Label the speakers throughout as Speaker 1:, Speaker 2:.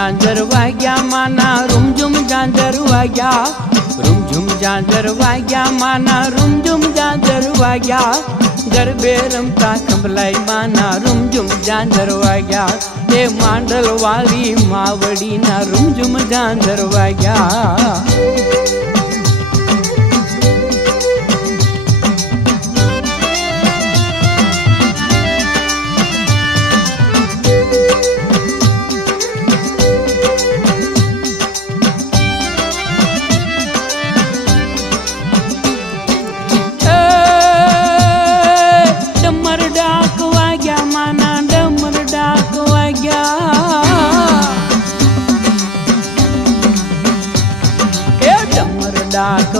Speaker 1: વાગ્યા માના, રૂમઝુમ જાંજર વાગ્યા. રૂમઝુમ જાંજર વાગ્યા માના, રૂમઝુમ જાંજર વાગ્યા. ગરબે રમતા ખંભલાઈ માના, રૂમઝુમ જાંજર વાગ્યા. એ માંડલ વાળી માવડીના રૂમઝુમ જાંજર વાગ્યા.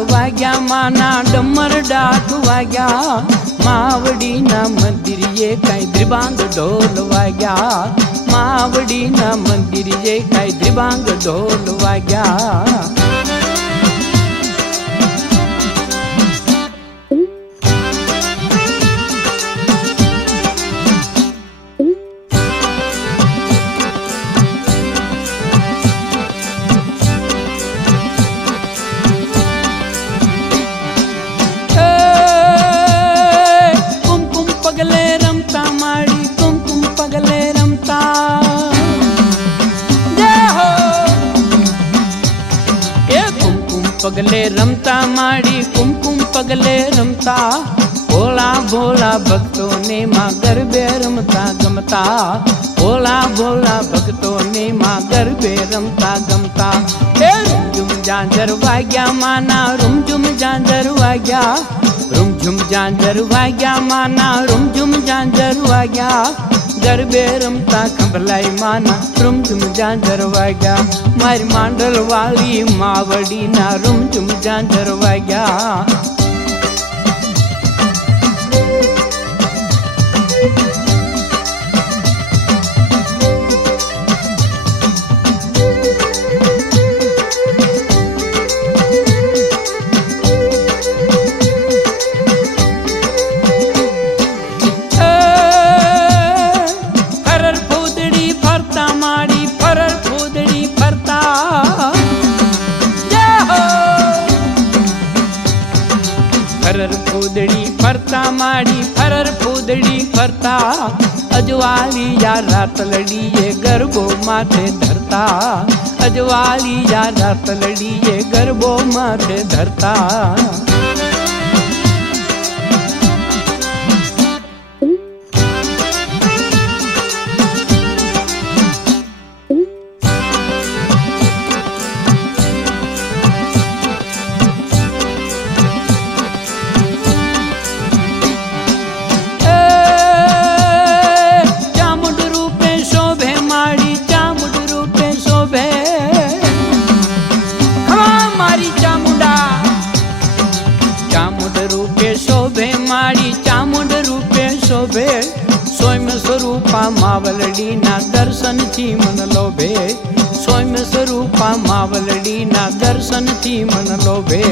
Speaker 1: વાગ્યા માના ડમર ડાઢ વાગ્યા. માવડીના મંદિરે કઈ દ્રિબાંગ ઢોલ વાગ્યા. માવડીના મંદિરે કઈ દ્રિબાંગ ઢોલ વાગ્યા. પગલે રમતા માડી, કુમકુમ પગલે રમતા. ભોળા ભોળા ભક્તોને માં ગરબે રમતા ગમતા. ભોળા ભોળા ભક્તોને માં ગરબે રમતા ગમતા. એ રૂમઝુમ ઝાંઝર વાગ્યા માના, રૂમઝુમ ઝાંઝર વાગ્યા. રૂમઝુમ ઝાંઝર વાગ્યા માના, રૂમઝુમ ઝાંઝર વાગ્યા. ગરબે રમતા ખંભલાઈ માના રૂમઝુમ ઝાંઝર વાગ્યા મારી માંડલ વાળી માવડીના રૂમઝુમ ઝાંઝર વાગ્યા ફરતા માડી ફરર ફૂદડી ફરતા અજવાળી યા રાતલડીએ ગરબો માથે ધરતા અજવાળી યા રાતલડીએ ગરબો માથે ધરતા. શોભે સ્વયં સ્વરૂપા માવલડીના દર્શનથી મન લોભે સ્વયં સ્વરૂપા માવલડીના દર્શનથી મન લોભે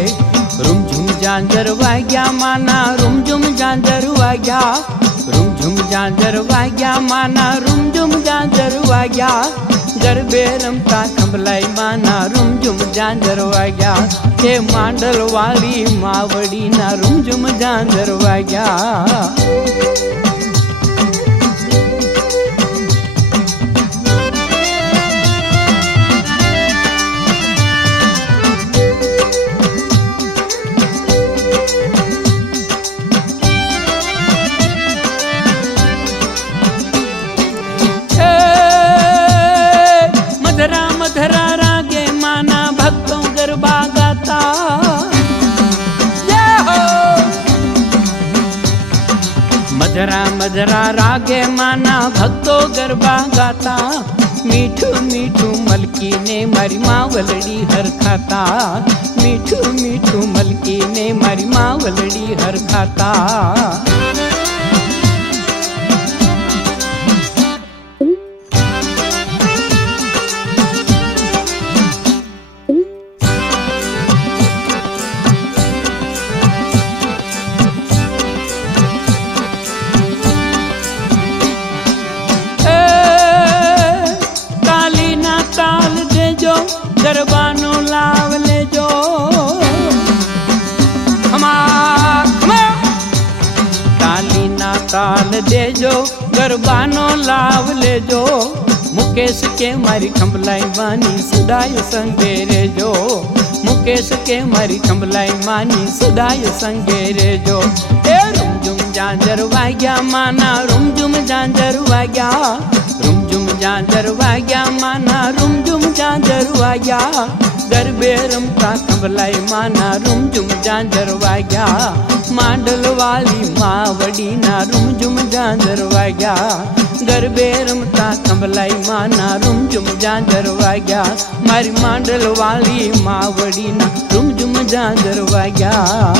Speaker 1: રૂમઝુમ ઝાંઝર વાગ્યા માના, રૂમઝુમ ઝાંઝર વાગ્યા. રૂમઝુમ ઝાંઝર વાગ્યા માના, રૂમઝુમ ઝાંઝર વાગ્યા. ગરબે રમતા ખંભલાઈ માના, રૂમઝુમ ઝાંઝર વાગ્યા. હે માંડલ વાળી માવડીના રૂમઝુમ ઝાંઝર વાગ્યા. મધરા રાગે માના ભક્તો ગરબા ગાતા. મીઠું મીઠું મલકીને મારી માવલડી હરખાતા. મીઠું મીઠું મલકીને મારી માવલડી હરખાતા. ગરબાનો લાવ લેજો. મુકેશ કે મારી ખંભલાઈ માની, સદાય સંગે રેજો. મુકેશ કે મારી ખંભલાઈ માની, સદાય સંગે રેજો. એ રૂમઝુમ ઝાંઝર વાગ્યા, માના રૂમઝુમ ઝાંઝર વાગ્યા. રૂમઝુમ ઝાંઝર વાગ્યા, માના રૂમઝુમ વાગ્યા. ગરબે રમતા ખંભલાઈ માના રૂમઝુમ ઝાંઝર વાગ્યા. માંડલ વાલી માવડીના રૂમઝુમ ઝાંઝર વાગ્યા. ગરબે રમતા કંબલાઈ માના રૂમઝુમ ઝાંઝર વાગ્યા. મારી માંડલ વાલી માવડીના રૂમઝુમ ઝાંઝર વાગ્યા.